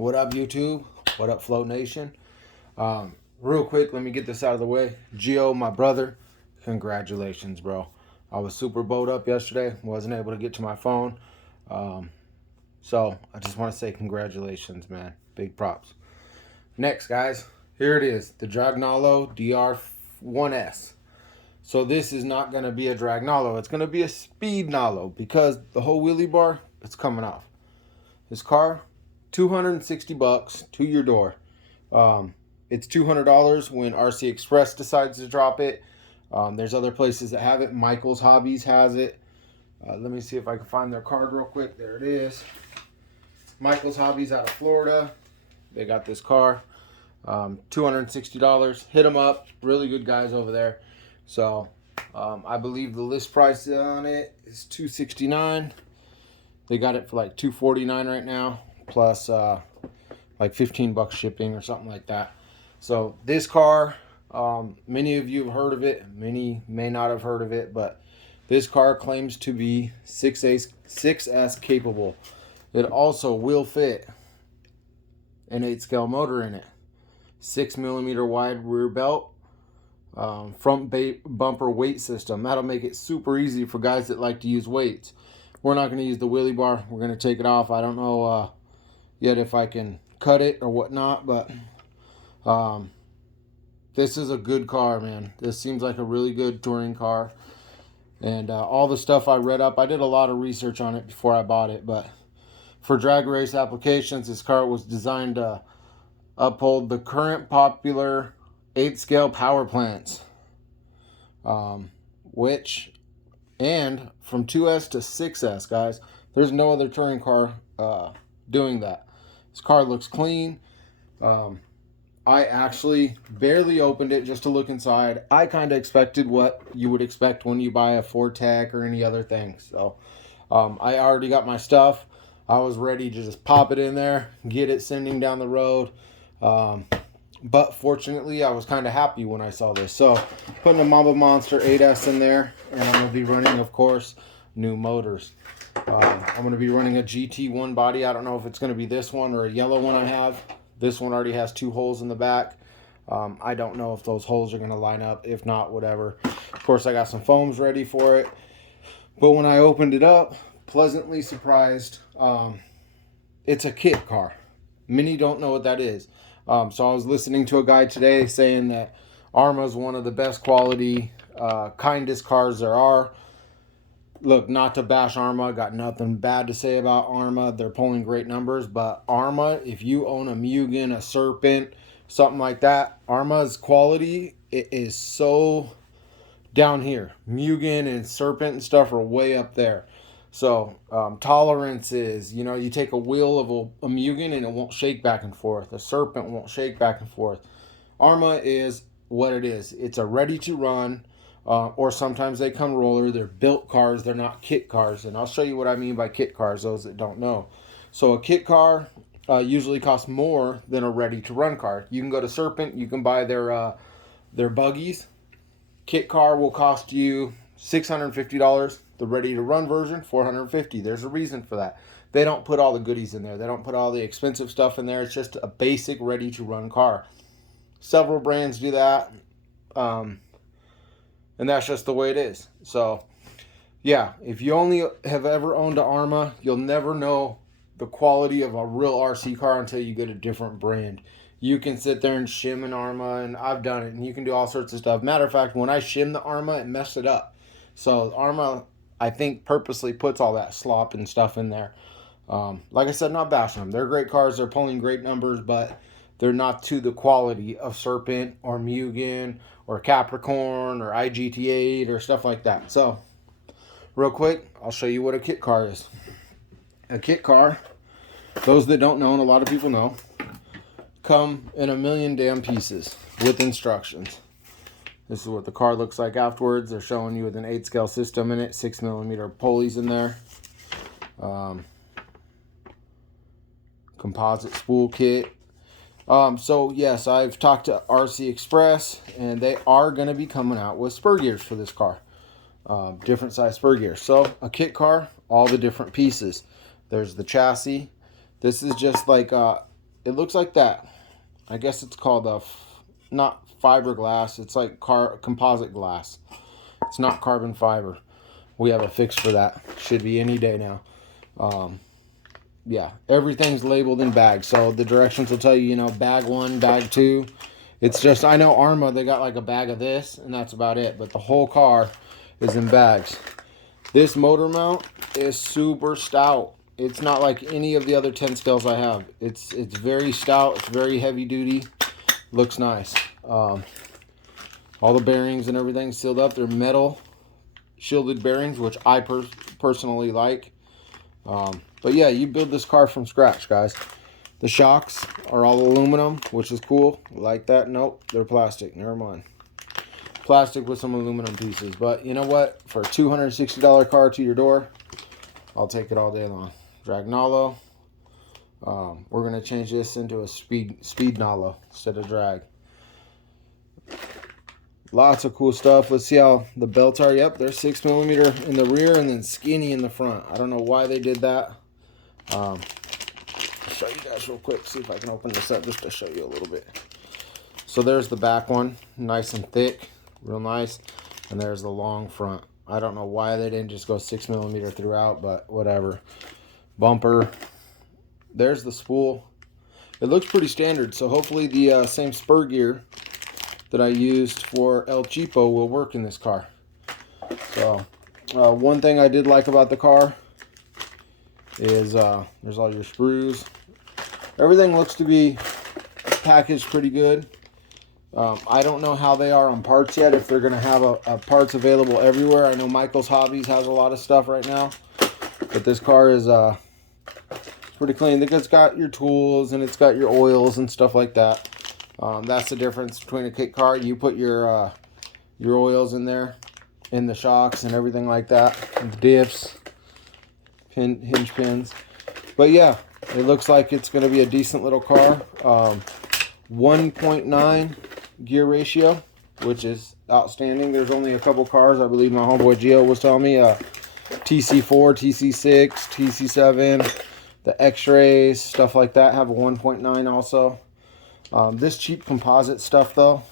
What up, YouTube? What up, Flow Nation? Real quick, let me get this out of the way. Gio, my brother, congratulations, bro. I was super bowed up yesterday. Wasn't able to get to my phone. So I just want to say congratulations, man. Big props. Next, guys, here it is. The Dragnalo dr1s. So this is not going to be a Dragnalo. It's going to be a SPEEDNALO because the whole wheelie bar, it's coming off. This car, $260 to your door. It's $200 when RC Express decides to drop it. There's other places that have it. Michael's Hobbies has it. Let me see if I can find their card real quick. There it is. Michael's Hobbies out of Florida. They got this car. $260. Hit them up. Really good guys over there. So I believe the list price on it is $269. They got it for like $249 right now, plus like $15 shipping or something like that. So this car, many of you have heard of it. Many may not have heard of it, but this car claims to be 6S capable. It also will fit an 8-scale motor in it. 6mm wide rear belt, front bumper weight system. That'll make it super easy for guys that like to use weights. We're not going to use the wheelie bar. We're going to take it off. I don't know yet if I can cut it or whatnot, but this is a good car, man. This seems like a really good touring car. And all the stuff I read up, I did a lot of research on it before I bought it, but for drag race applications, this car was designed to uphold the current popular 8-scale power plants, and from 2S to 6S, guys, there's no other touring car doing that. This car looks clean. I actually barely opened it just to look inside. I kind of expected what you would expect when you buy a Fortec or any other thing. So I already got my stuff. I was ready to just pop it in there, get it sending down the road. But fortunately, I was kind of happy when I saw this. So putting a Mamba Monster 8S in there, and I'm going to be running, of course, new motors. I'm going to be running a GT1 body. I don't know if it's going to be this one or a yellow one I have. This one already has 2 holes in the back. I don't know if those holes are going to line up. If not, whatever. Of course, I got some foams ready for it. But when I opened it up, pleasantly surprised. It's a kit car. Many don't know what that is. So I was listening to a guy today saying that Arrma is one of the best quality, kindest cars there are. Look, not to bash Arrma, got nothing bad to say about Arrma. They're pulling great numbers, but Arrma, if you own a Mugen, a Serpent, something like that, Arrma's quality, it is so down here. Mugen and Serpent and stuff are way up there. So tolerances, you know, you take a wheel of a Mugen and it won't shake back and forth. A Serpent won't shake back and forth. Arrma is what it is. It's a ready to run, or sometimes they come roller. They're built cars. They're not kit cars. And I'll show you what I mean by kit cars, those that don't know. So a kit car usually costs more than a ready to run car. You can go to Serpent. You can buy their buggies. Kit car will cost you $650. The ready to run version, $450. There's a reason for that. They don't put all the goodies in there. They don't put all the expensive stuff in there. It's just a basic ready to run car. Several brands do that. And that's just the way it is. So yeah, if you only have ever owned an Arrma, you'll never know the quality of a real RC car until you get a different brand. You can sit there and shim an Arrma, and I've done it, and you can do all sorts of stuff. Matter of fact, when I shim the Arrma, it messed it up. So Arrma, I think, purposely puts all that slop and stuff in there. Like I said, not bashing them. They're great cars. They're pulling great numbers, but they're not to the quality of Serpent or Mugen or Capricorn or IGT8 or stuff like that. So real quick, I'll show you what a kit car is. A kit car, those that don't know, and a lot of people know, come in a million damn pieces with instructions. This is what the car looks like afterwards. They're showing you with an 8-scale system in it, 6mm pulleys in there. Composite spool kit. So yes, I've talked to RC Express, and they are going to be coming out with spur gears for this car. Different size spur gears. So a kit car, all the different pieces. There's the chassis. This is just like it looks like that. I guess it's called not fiberglass. It's like composite glass. It's not carbon fiber. We have a fix for that. Should be any day now. Yeah, everything's labeled in bags. So the directions will tell you, you know, bag 1, bag 2. It's just, I know Arma, they got like a bag of this, and that's about it. But the whole car is in bags. This motor mount is super stout. It's not like any of the other 10 scales I have. It's very stout. It's very heavy duty. Looks nice. All the bearings and everything sealed up. They're metal shielded bearings, which I personally like. But yeah, you build this car from scratch, guys. The shocks are all aluminum, which is cool. Like that. Nope, they're plastic. Never mind. Plastic with some aluminum pieces. But you know what? For a $260 car to your door, I'll take it all day long. Dragnalo. We're going to change this into a SPEEDNALO instead of drag. Lots of cool stuff. Let's see how the belts are. Yep, they're 6mm in the rear and then skinny in the front. I don't know why they did that. I'll show you guys real quick. See if I can open this up just to show you a little bit. So there's the back one. Nice and thick. Real nice. And there's the long front. I don't know why they didn't just go 6mm throughout, but whatever. Bumper. There's the spool. It looks pretty standard, so hopefully the same spur gear that I used for El Cheapo will work in this car. So one thing I did like about the car is there's all your screws. Everything looks to be packaged pretty good. I don't know how they are on parts yet, if they're going to have a parts available everywhere. I know Michael's Hobbies has a lot of stuff right now, but this car is pretty clean. It's got your tools and it's got your oils and stuff like that. That's the difference between a kit car. You put your oils in there, in the shocks and everything like that, the diffs, hinge pins. But yeah, it looks like it's going to be a decent little car. 1.9 gear ratio, which is outstanding. There's only a couple cars, I believe my homeboy Gio was telling me, TC4, TC6, TC7, the X-rays, stuff like that have a 1.9 also. This cheap composite stuff though,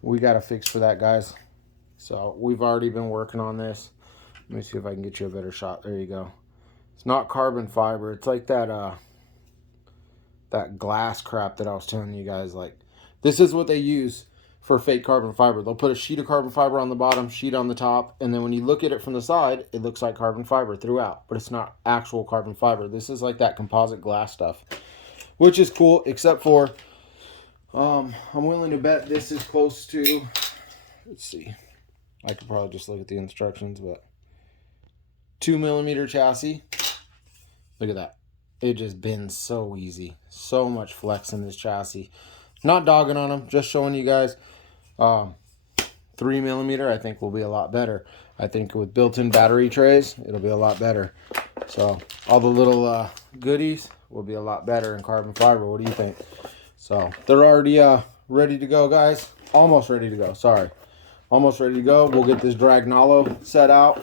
we got a fix for that, guys. So we've already been working on this. Let me see if I can get you a better shot. There you go. It's not carbon fiber. It's like that that glass crap that I was telling you guys. Like, this is what they use for fake carbon fiber. They'll put a sheet of carbon fiber on the bottom, sheet on the top, and then when you look at it from the side, it looks like carbon fiber throughout, but it's not actual carbon fiber. This is like that composite glass stuff, which is cool, except for I'm willing to bet this is close to, let's see, I could probably just look at the instructions, but 2mm chassis. Look at that. It just bends so easy. So much flex in this chassis. Not dogging on them, just showing you guys. 3mm I think will be a lot better. I think with built-in battery trays, it'll be a lot better. So all the little goodies will be a lot better in carbon fiber. What do you think? So they're already ready to go, guys. Almost ready to go. Sorry. Almost ready to go. We'll get this dragnalo set out.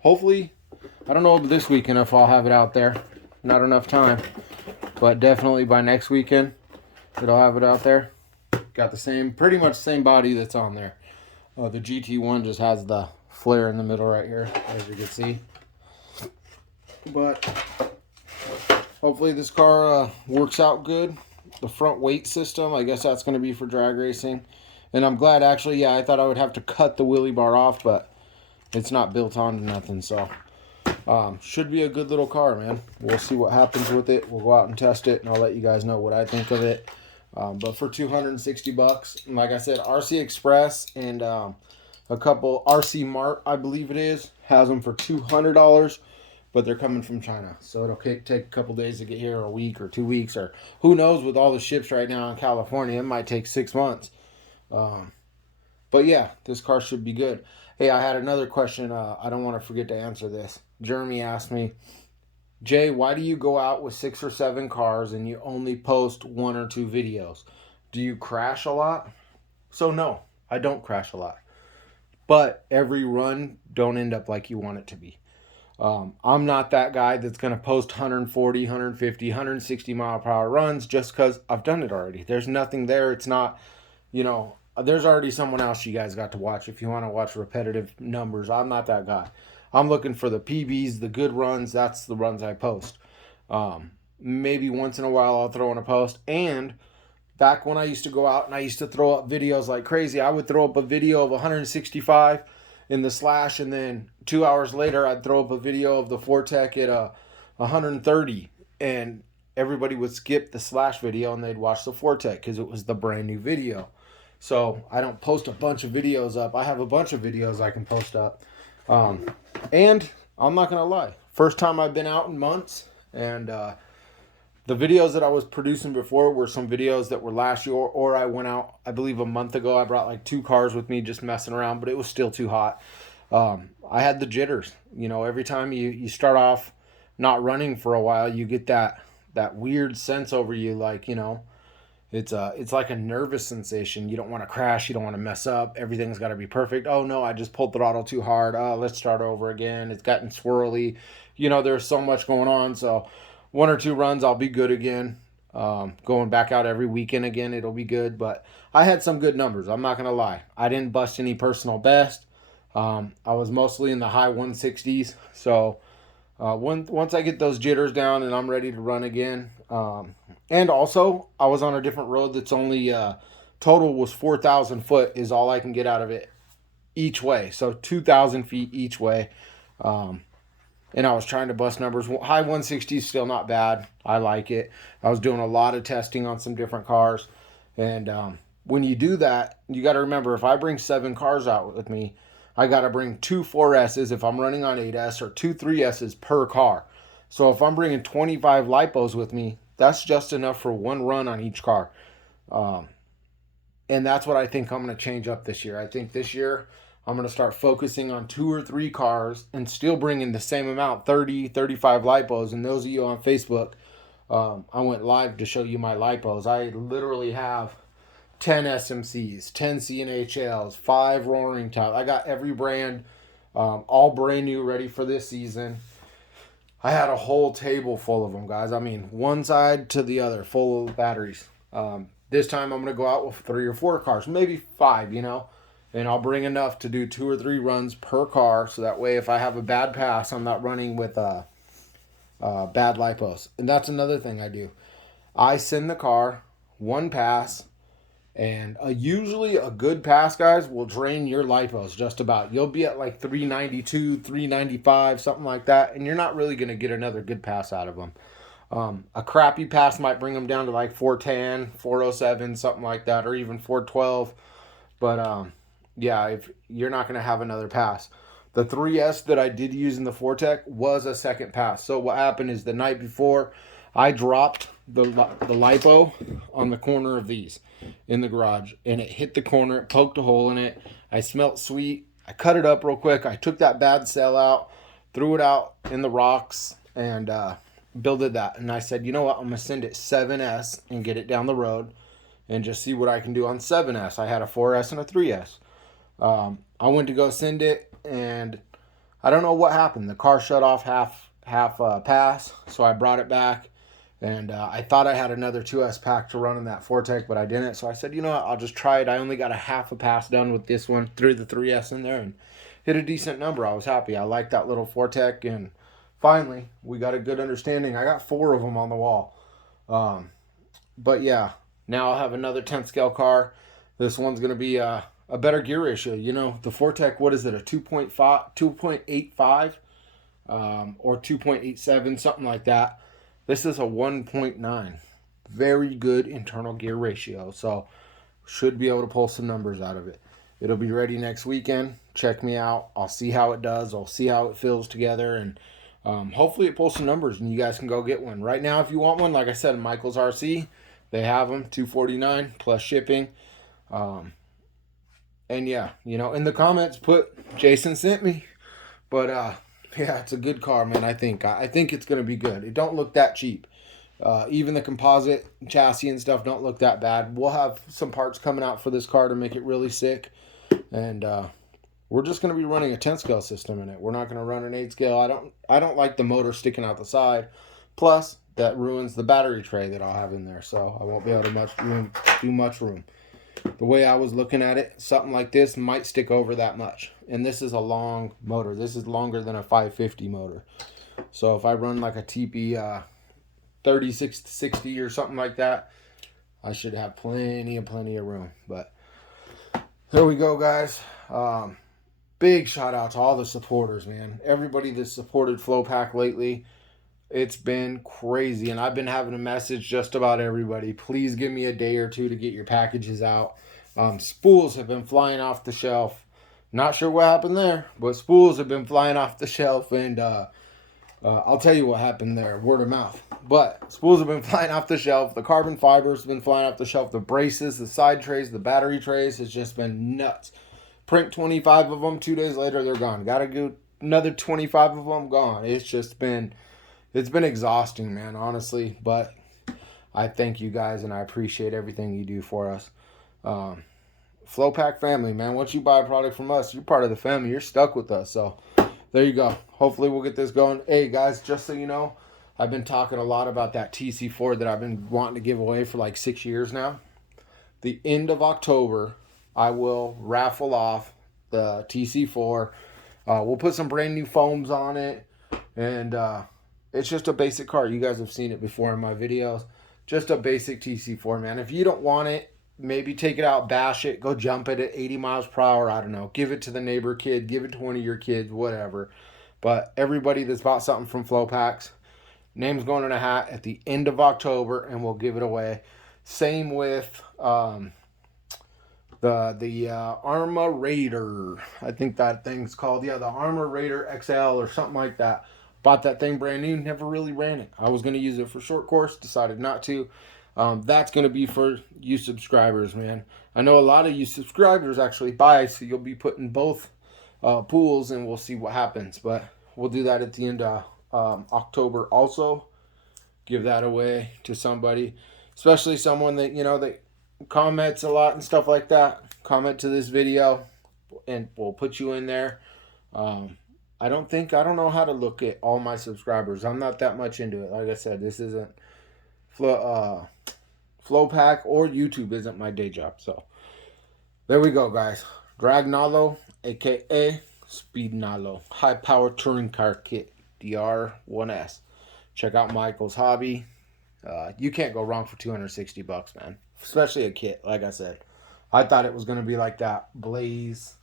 Hopefully, I don't know this weekend if I'll have it out there. Not enough time. But definitely by next weekend, it'll have it out there. Got the same, pretty much same body that's on there. The GT1 just has the flare in the middle right here, as you can see. But hopefully this car works out good. The front weight system, I guess that's going to be for drag racing. And I'm glad, actually, yeah, I thought I would have to cut the wheelie bar off, but it's not built onto nothing, so should be a good little car, man. We'll see what happens with it. We'll go out and test it, and I'll let you guys know what I think of it. But for $260, like I said, RC Express and a couple RC Mart, I believe it is, has them for $200, but they're coming from China, so it'll take a couple days to get here, or a week or 2 weeks, or who knows. With all the ships right now in California, it might take 6 months. But yeah, this car should be good. Hey, I had another question. I don't want to forget to answer this. Jeremy asked me, Jay, why do you go out with 6 or 7 cars and you only post 1 or 2 videos? Do you crash a lot? So no, I don't crash a lot. But every run don't end up like you want it to be. I'm not that guy that's going to post 140, 150, 160 mile per hour runs just because I've done it already. There's nothing there. It's not, you know, there's already someone else you guys got to watch if you want to watch repetitive numbers. I'm not that guy. I'm looking for the PBs, the good runs. That's the runs I post. Maybe once in a while I'll throw in a post. And back when I used to go out and I used to throw up videos like crazy, I would throw up a video of 165 in the slash, and then 2 hours later I'd throw up a video of the Fortec at 130, and everybody would skip the slash video and they'd watch the Fortec because it was the brand new video. So I don't post a bunch of videos up. I have a bunch of videos I can post up. And I'm not gonna lie, first time I've been out in months, and the videos that I was producing before were some videos that were last year, or I went out, I believe a month ago. I brought like 2 cars with me just messing around, but it was still too hot. I had the jitters. You know, every time you start off not running for a while, you get that weird sense over you, like, you know, it's like a nervous sensation. You don't want to crash, you don't want to mess up. Everything's got to be perfect. Oh no, I just pulled the throttle too hard. Let's start over again. It's gotten swirly. You know, there's so much going on. So 1 or 2 runs, I'll be good again. Going back out every weekend again, it'll be good. But I had some good numbers. I'm not gonna lie. I didn't bust any personal best. I was mostly in the high 160s. So once I get those jitters down and I'm ready to run again. And also, I was on a different road that's only total was 4,000 foot is all I can get out of it each way. So 2,000 feet each way. And I was trying to bust numbers. High 160 is still not bad. I like it. I was doing a lot of testing on some different cars. And when you do that, you got to remember, if I bring 7 cars out with me, I got to bring 2 4S's if I'm running on 8S, or 2 3S's per car. So if I'm bringing 25 lipos with me, that's just enough for 1 run on each car. And that's what I think I'm going to change up this year. I think this year I'm going to start focusing on 2 or 3 cars and still bringing the same amount, 30, 35 lipos. And those of you on Facebook, I went live to show you my lipos. I literally have 10 SMCs, 10 CNHLs, 5 roaring tops. I got every brand, all brand new, ready for this season. I had a whole table full of them, guys. I mean, one side to the other, full of batteries. This time I'm going to go out with 3 or 4 cars, maybe 5, you know. And I'll bring enough to do 2 or 3 runs per car, so that way if I have a bad pass, I'm not running with bad lipos. And that's another thing I do. I send the car 1 pass, and usually a good pass, guys, will drain your lipos just about. You'll be at like 392, 395, something like that, and you're not really going to get another good pass out of them. A crappy pass might bring them down to like 410, 407, something like that, or even 412. But yeah, if you're not going to have another pass. The 3S that I did use in the Fortec was a second pass. So what happened is the night before, I dropped the lipo on the corner of these in the garage, and it hit the corner, it poked a hole in it. I smelt sweet. I cut it up real quick. I took that bad cell out, threw it out in the rocks, and builded that. And I said, you know what, I'm going to send it 7S and get it down the road and just see what I can do on 7S. I had a 4S and a 3S. I went to go send it, and I don't know what happened. The car shut off half pass, so I brought it back, and I thought I had another 2S pack to run in that Fortec, but I didn't. So I said, you know what, I'll just try it. I only got a half a pass done with this one, threw the 3S in there, and hit a decent number. I was happy. I liked that little Fortec, and finally, we got a good understanding. I got 4 of them on the wall. But yeah, now I'll have another 10 scale car. This one's going to be a better gear ratio. You know, the Fortec, what is it, a 2.85 or 2.87, something like that. This is a 1.9. Very good internal gear ratio. So should be able to pull some numbers out of it. It'll be ready next weekend. Check me out. I'll see how it does. I'll see how it feels together, and hopefully it pulls some numbers and you guys can go get one. Right now, if you want one, like I said, Michael's RC, they have them, $249 plus shipping. And yeah, you know, in the comments, put Jason sent me. But yeah, it's a good car, man. I think it's gonna be good. It don't look that cheap. Even the composite chassis and stuff don't look that bad. We'll have some parts coming out for this car to make it really sick, and we're just going to be running a 10 scale system in it. We're not going to run an 8 scale. I don't like the motor sticking out the side. Plus, that ruins the battery tray that I'll have in there, so I won't be able to do much room. The way I was looking at it, something like this might stick over that much. And this is a long motor. This is longer than a 550 motor. So if I run like a TP 3660 or something like that, I should have plenty of room. But there we go, guys. Big shout out to all the supporters, man. Everybody that's supported FLOPACK lately. It's been crazy, and I've been having a message just about everybody. Please give me a day or two to get your packages out. Spools have been flying off the shelf. Not sure what happened there, but spools have been flying off the shelf, and I'll tell you what happened there, word of mouth. But spools have been flying off the shelf. The carbon fibers have been flying off the shelf. The braces, the side trays, the battery trays, has just been nuts. Print 25 of them. 2 days later, they're gone. Got to go another 25 of them, gone. It's been exhausting, man, honestly, but I thank you guys, and I appreciate everything you do for us. FLOPACK family, man, once you buy a product from us, you're part of the family. You're stuck with us, so there you go. Hopefully we'll get this going. Hey, guys, just so you know, I've been talking a lot about that TC4 that I've been wanting to give away for like 6 years now. The end of October, I will raffle off the TC4. We'll put some brand new foams on it, and it's just a basic car. You guys have seen it before in my videos. Just a basic TC4, man. If you don't want it, maybe take it out, bash it, go jump it at 80 miles per hour. I don't know. Give it to the neighbor kid. Give it to one of your kids, whatever. But everybody that's bought something from FLOPACK, name's going in a hat at the end of October, and we'll give it away. Same with the Arma Raider. I think that thing's called, yeah, the Arma Raider XL or something like that. Bought that thing brand new, never really ran it. I was going to use it for short course, decided not to. That's going to be for you subscribers, man. I know a lot of you subscribers actually buy, so you'll be putting both pools, and we'll see what happens. But we'll do that at the end of October also. Give that away to somebody, especially someone that, you know, that comments a lot and stuff like that. Comment to this video, and we'll put you in there. I don't know how to look at all my subscribers. I'm not that much into it. Like I said, this isn't FLOPACK, or YouTube isn't my day job. So there we go, guys. Dragnalo, A.K.A. SPEEDNALO, high power touring car kit, dr1s. Check out Michael's hobby. You can't go wrong for 260 bucks, man. Especially a kit, like I said. I thought it was going to be like that Blaze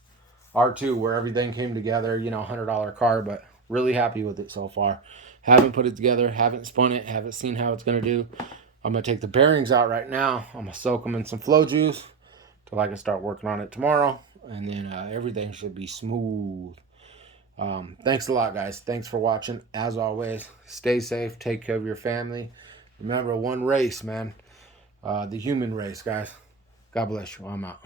R2 where everything came together, you know, $100 car, but really happy with it so far. Haven't put it together, haven't spun it, haven't seen how it's going to do. I'm going to take the bearings out right now. I'm going to soak them in some flow juice till I can start working on it tomorrow, and then everything should be smooth. Thanks a lot, guys. Thanks for watching. As always, stay safe, take care of your family. Remember, one race, man. The human race, guys. God bless you. I'm out.